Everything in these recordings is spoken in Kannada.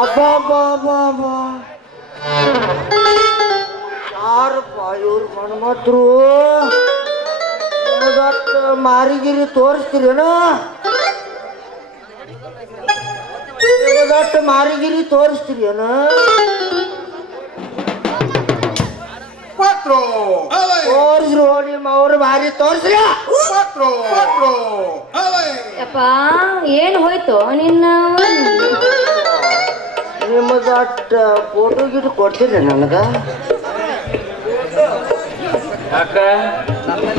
ಅಬ್ಬಬ್ಬಬ್ಬಬ್ಬ. ಯಾರಪ್ಪ ಇವ್ರು ನಿಮ್ಗಟ್ಟ ಮಾರಿಗಿರಿ ತೋರಿಸ್ತೀರೇನು? ಮಾರಿಗಿರಿ ತೋರಿಸ್ತೀರೇನು? Quattro! ತೋರಿಸ್ರು ನಿಮ್ಮ ಅವ್ರು ಭಾರಿ ತೋರಿಸ್ರಿ Quattro! Quattro! ಯಪ್ಪ ಏನ್ ಹೋಯ್ತು ನಿನ್ನ ನಿಮ್ಮದಟ್ಟ ಫೋಟೋ ಗಿಟ್ಟು ಕೊಡ್ತೀರಿ ನನಗೆ ಯಾಕ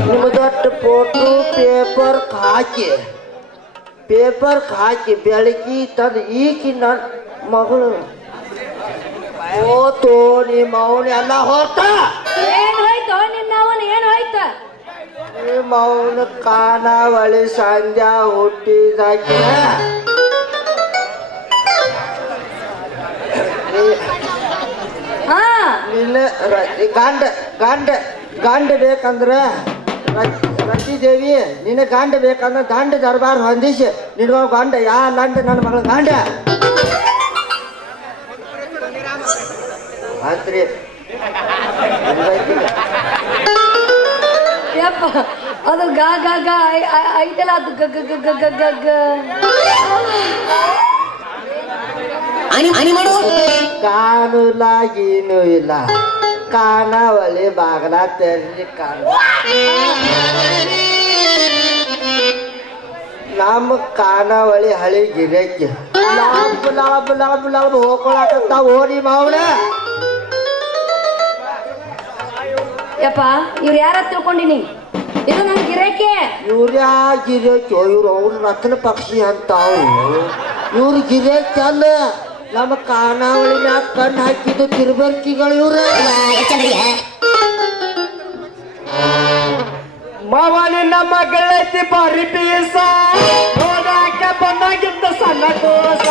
ನಿಮ್ಮದಟ್ಟ ಫೋಟೋ ಪೇಪರ್ ಹಾಕಿ ಪೇಪರ್ ಹಾಕಿ ಬೆಳಕಿ ತಂದು ಈಕಿ ನನ್ನ ಮಗಳು ಓತೋ ನಿಮ್ಮ ಅವನ ಎಲ್ಲ ಅವನ ಕಾನಾವಳಿ ಸಂಧ್ಯಾ ಹುಟ್ಟಿದಾಕಿನ ಹಾ. ನಿನ್ನ ಗಂಡ ಗಂಡ ಗಂಡ ಬೇಕಂದ್ರ ರತಿ ದೇವಿ ನಿನ್ನ ಗಂಡ ಬೇಕಂದ್ರೆ ದಂಡ ದರ್ಬಾರ್ ಹೊಂದಿಸಿ. ನಿನ್ನ ಗಂಡ ಯಾ ಲಂಡ ನನ್ನ ಮಗಳ ಗಂಡ? ಆತ್ರಿ ಅದು ಗ ಗ ಗ ಐತಲ್ಲ ಅದು ಗ ಗ ಗ ಗ ಗ ಗ ಗ. ಏನು ಇಲ್ಲ. ಕಾನಾವಳಿ ಬಾಗಲ ತೆರಲಿ ಕಾಣ ನಮ್ಮ ಕಾನಾವಳಿ ಹಳಿ ಗಿರಕ್ಕೆ. ಲಾಬ್ ಲಾಬ್ ಲಾಬ್ ಲಾಬ್ ಹೋಗ್ಕೊಳಕತ್ತಾವ ಓಡಿ ಮಾವನ. ಯಪ್ಪ ಇವ್ರು ಯಾರ ತಿಳ್ಕೊಂಡಿನಿ? ಇದು ನನ್ನ ಗಿರಾಕಿ. ಇವ್ರ್ಯಾ ಗಿರೇಕೋ? ಇವ್ರು ಅವ್ರ ರತ್ನ ಪಕ್ಷಿ ಅಂತ ಇವ್ರ ಗಿರಕೆ ಅಲ್ಲ. ನಮ್ಮ ಕಾನಾವಳಿ ಮ್ಯಾಗ ಕಣ್ಣು ಹಾಕಿದ್ದು ತಿರುಬರ್ಕಿಗಳು ಇವ್ರ. ಮಾವನಿ ನಮ್ಮ ಗೆಳತಿ ಬಾರಿ ಪೀಸ. ಹೋದಾಕ ಬಂದಾಗಿದ್ದ ಸಣ್ಣ ಕೋಸ.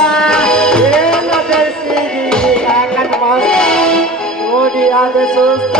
ಏನು ಬೆಳ್ಸಿದಿ ಯಾಕಂತ ಮಾಸ ನೋಡಿ ಆದ ಸುಸ್ತ.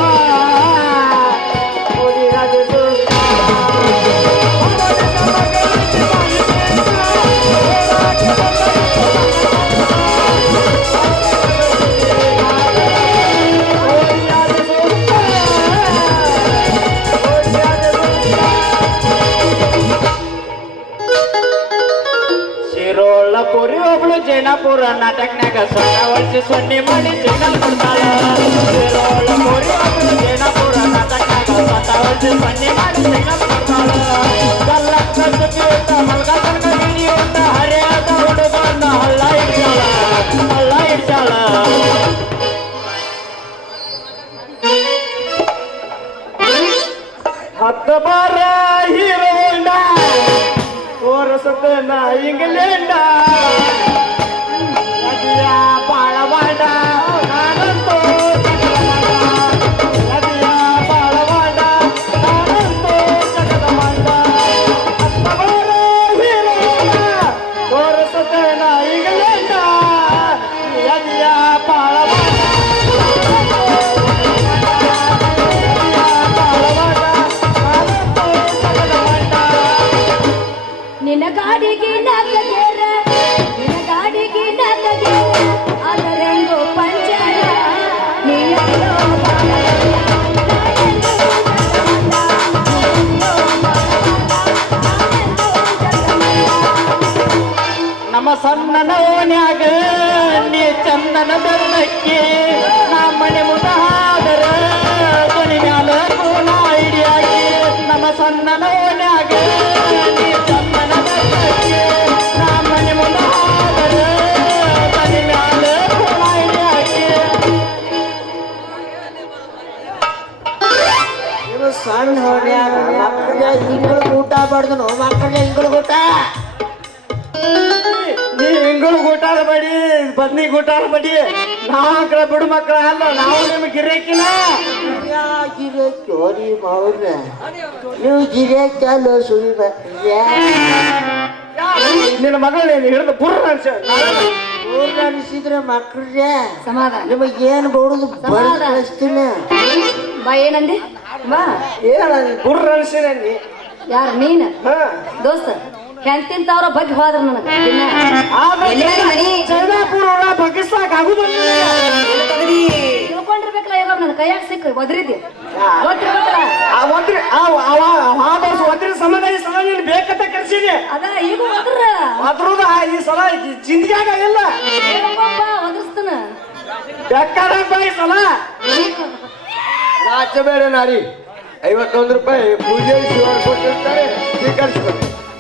சொன்னி மணி சின்னம் கொடுத்தாலும் பொறி நான் தட்டாக பத்தாவது பண்ணி மணி ಸಣ್ಣನ ಓನ್ಯಾಗ ನೀ ಚಂದನ ಬೆಲ್ಲಕ್ಕೆ ನಾ ಮನೆ ಮುದಾದರ ಧ್ವನಿ ಮ್ಯಾಲ ಪೂರ್ಣ ಐಡಿಯಾಗಿ, ನಮ್ಮ ಸಣ್ಣನ ಓನ್ಯಾಗ ನೀ ಚಂದನ ಬೆಲ್ಲಕ್ಕೆ ನಾ ಮ್ಯಾಲ ನೀವು ಸಣ್ಣ ಹೊಡ್ಯಾರ ಮಕ್ಕಳಿಗೆ ಹಿಂಗಳು ಊಟ ಬಡ್ದನು ಮಕ್ಕಳಿಗೆ ಹಿಂಗಳು ಊಟ. ನೀ ಹಿಂಗಳು ಗುಟಾರ ಬಡಿ ಬದ್ನಿ ಗುಟಾರ ಬಡಿ ನಾಲ್ಕರ ಬಿಡು ಮಕ್ಕಳ ಅಲ್ಲ ನಾವು ನಿಮ್ಗೆ ಗಿರೇಕಿಲ್ಲ ಗಿರೇಕೋ ನೀವು ಅವ್ರ. ನೀವು ಗಿರೇಕಲ್ಲ ಸುಳಿ ನಿನ್ನ ಮಗಳೇನು ಹಿಡಿದು ಬುರ್ರ ಅನ್ಸ. ಊರ್ ಅನಿಸಿದ್ರೆ ಸಮಾಧಾನ. ನಿಮಗೆ ಏನು ಬೋಡುದು. ಕಳಿಸ್ತೀನಿ ಬಾ ಏನಂದಿ? ಬಾ. ಏನ ಬುರ್ರ ಅನಿಸಿನಿ ಯಾರು ನೀನ್? ಹಾ. ದೋಸ್ತ? ಹೆಂತಿಂತವ್ರ ಬಗ್ಗೆ ಹೋದ್ರ ನನಗೆ ಬಗ್ಗಿಸ್ಲಾಕ ಆಗುದಿಲ್ಲ ತಿಳ್ಕೊಂಡಿರ್ಬೇಕಲ್ಲ ನನ್ನ ಕೈಯಾಗ ಸಿಕ್ಕ ಒದ್ರಿದ್ದಿ ಅದ ಈಗ ಒದ್ರ ಈ ಸಲ ಜಿಂದಗ್ಯಾಗ ಇಲ್ಲ ಏನಪ್ಪಾ ಒದರ್ಸ್ತಾನ ಬೆಕ್ಕಾರಪ್ಪ ಈ ಸಲ ನಾಚಬೇಡ ನಾರಿ ಐವತ್ತೊಂದು ರೂಪಾಯಿ ಪೂಜೆ ಶಿವರ್ ಕೊಟ್ಟಿರ್ತಾರೆ ಸ್ವೀಕರಿಸ್ಬೇಕು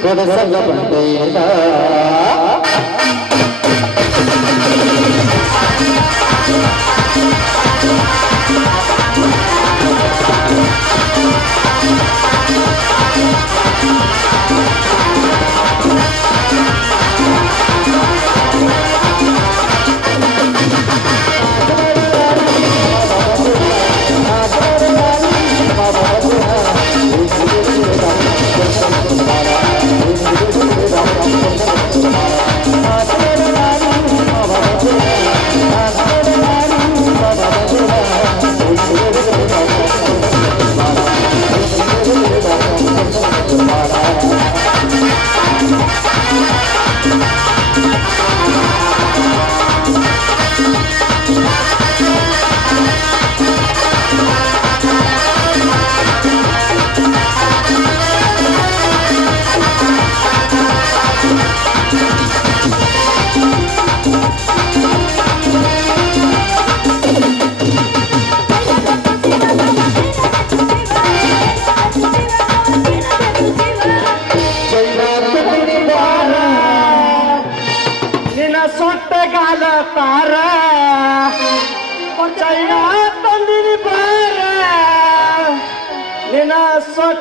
ನಾರಿ ನಿನ್ನ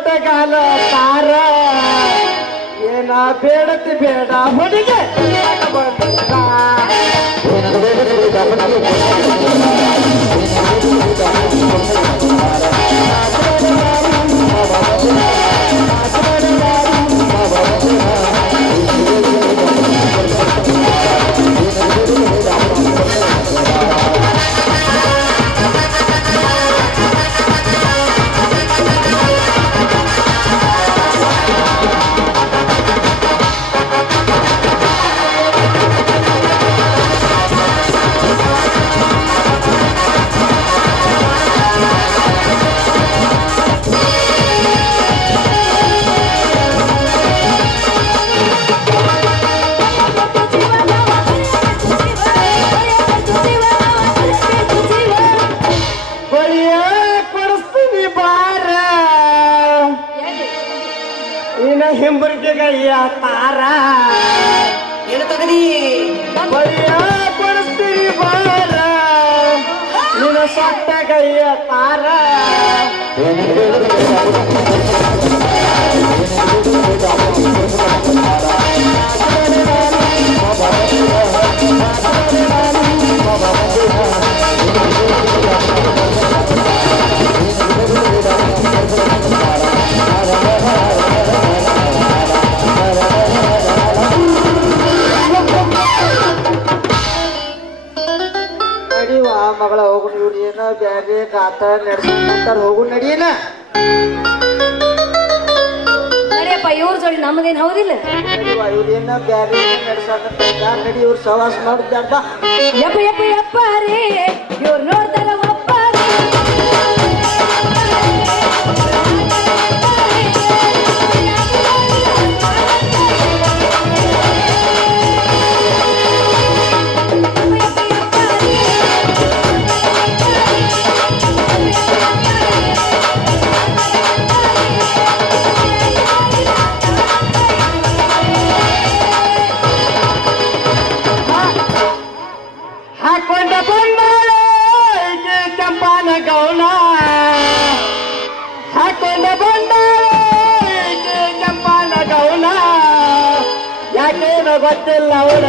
ಸೊಟ್ಟಗಾಲ ತಾರ ಏನ ಬೇಡತಿ ಬೇಡ ಹೊಡಿಗೆ ಹಿಂಬರ್ಗೆಗಯ್ಯ ತಾರ ಬಳಿಯ ಕೊಡಿಸ್ತೀನಿ ಬಾರ ನಿನ್ನ ಕೈಯ ತಾರ ನಡಿವ ಗಾತ ನಡೆಸ್ಕೊಂತಾರ ಹೋಗು ನಡಿಯನ? ನಡಿಯಪ್ಪ ಇವ್ರ ಜೋಡಿ ನಮ್ಮದೇನ್ ಹೌದಿಲ್ಲ? ನಡಿವ ಇವ್ರು ಏನೋ ಬ್ಯಾರೆ ನಡೆಸಕ ನಡಿ ಇವ್ರ ಸವಾಸ ಮಾಡಿದ್ಯಾರ್ದ ಯಪ್ಪ ಯಪ್ಪ ಯಪ್ಪ. பத்து லவுல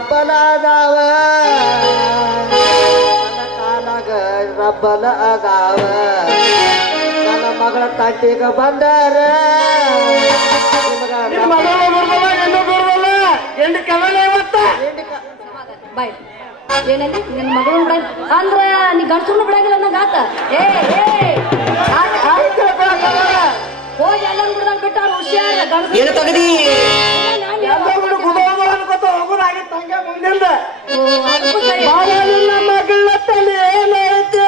ಕಾಲಾಗ ರಬ್ಬಲ ಅದಾವ ನನ್ನ ಕಾಲಾಗ ರಬ್ಬಲ ಅದಾವ ನನ್ನ ಮಗಳ ತಟ್ಟಿಗ ಬಂದಾರ. ಬಾಯ್. ಏನಂದಿ? ನಿನ್ನ ಮಗಳು ಬಿಡ ಅಂದ್ರ ನೀ ಗಂಡಸ್ರನ್ನು ಬಿಡಂಗಿಲ್ಲ ನಂಗೆ ಆತ. ಏ ಏ. ಹೋಗಿ ಎಲ್ಲರೂ ಬಿಡ್ದಂಗ್ ಬಿಟ್ಟ ಹುಷಾರ. ಗಂಡಸ್ರು ಹೋಗೋದಾಗಿತ್ತು ಹಂಗೆ ಮುಂದಿಂದ ತಲೆ ಅದಕ್ಕೂ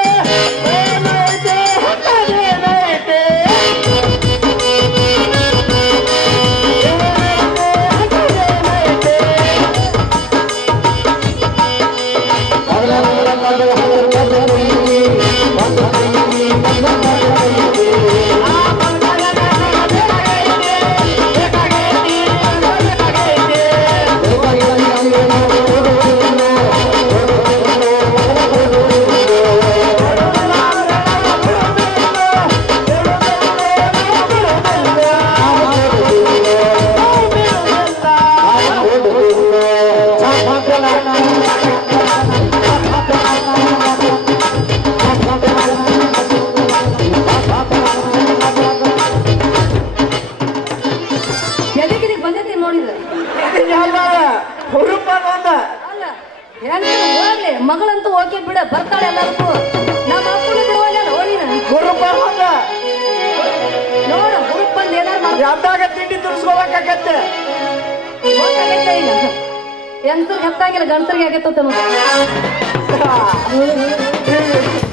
ಮಗಳಂತೂ ಓಕೆ ಬಿಡ ಬರ್ತಾಳೆ ಎಲ್ಲರಿಗೂ. ನಮ್ಮ ಅಪ್ಪನ ಬಿಡುವಲ್ಲ ನೋಡಿನ ಹುರುಪ ಬಂದ ನೋಡು ಹುಡುಕ್ ಬಂದು ಏನಾರು ತಿಂಡಿ ತುರ್ಸ್ಕೋಬೇಕಾಗತ್ತೆ ಈಗ ಹೆಂಗಸ್ರಿಗೆ ಹತ್ತಾಗಿಲ್ಲ ಗಂಡಸರಿಗೆ ಆಗೈತೆ ಅಂತ ನೋಡಿ.